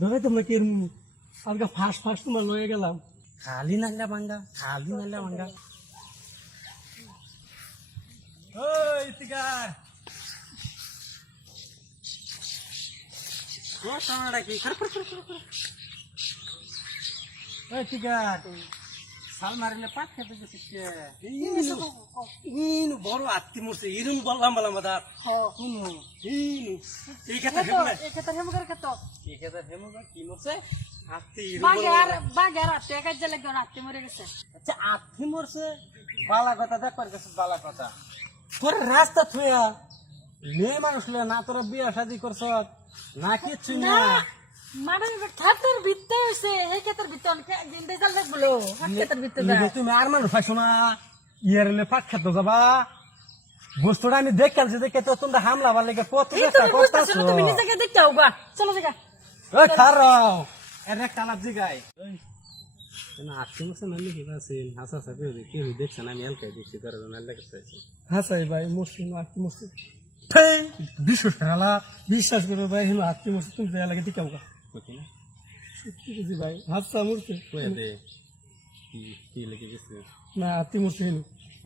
ধরে তোমরা কি আজকে ফার্স্ট ফার্স্ট তোমার লয়ে গেলাম খালি নাল্লা ভাঙ্গা ওই তিগার ও সামনেটা কি ওই তিগার সাল মারিলে পাক খেতে গেছে ইনু বড় আত্তি মরছে ইরুম বললাম বললাম দাদা শুনো ইনু এই কথা হেমু না এই ক্ষেত্রে হেমু করে ক্ষেত্র এই কথা হেমু না কি মরছে আত্তি ইরুম বাগের আত্মীয় কাজ লাগে আত্মীয় মরে গেছে আচ্ছা আত্তি মরছে বালা কথা দেখ পার গেছে বালা কথা তোর রাস্তা থুয়া মেয়ে মানুষ না তোরা বিয়া শাদি করছ না কিছু না মানে ক্ষেতের ভিত্তে হয়েছে এই ক্ষেতের ভিত্তে অনেক দিন দেখাল লাগলো ক্ষেতের ভিত্তে তুমি আর মানুষ পাইছো না ইয়ারে পাক খেতে যাবা বস্তুটা আমি দেখালছি দেখে তো তোমরা হামলা বার লেগে কত চেষ্টা করতেছো তুমি নিজেকে দেখতে হোগা চলো জায়গা ওই খারাও এর কালার জিগাই না আত্মি মুসে নালি কি আছেন হাসা সাথে কি দেখছেন আমি এলকাই দেখছি তার নালি কাছে হাসাই ভাই মুসলিম আত্মি মুসে বিশ্বাস করো ভাই হিনো আত্মি মুসে তুমি দেয়া লাগে দিকাও গা ওকে না সত্যি কিছু ভাই হাসা মুসে কই দে কি লেগে গেছে না আত্মি মুসে হিনো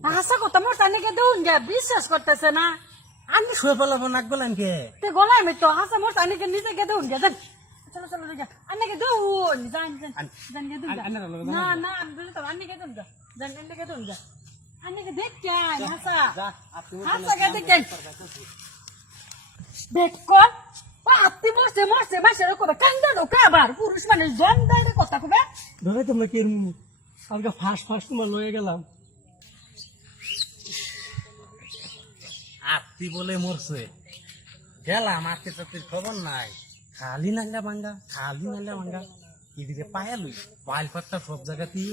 হাসা কথা মোর তানে কে দেউন গে বিশ্বাস করতেছে না আমি শুয়ে পড়লাম নাক গলাম কে তে গলায় আমি তো হাসা মোর তানে কে নিজে কে দেউন গে দেন চলো চলো জায়গা আন্নে কে দেউন জান গে দেউন না না আমি বলি তো আন্নে কে দেউন গে জান আন্নে কে দেউন গে আন্নে কে দেখ কে হাসা হাসা কে দেখ কে দেখো আত্মি মরছে মরছে মাসের কবে কান্দা ঢোকা আবার পুরুষ মানে জন দেয় কথা কবে ধরে তোমরা কি আজকে ফার্স্ট ফার্স্ট তোমার লয়ে গেলাম আত্মি বলে মরছে গেলাম আত্মি চাত্রির খবর নাই খালি নাল্লা ভাঙ্গা এদিকে পায়ালুই বাইল পাত্তা সব জায়গাতেই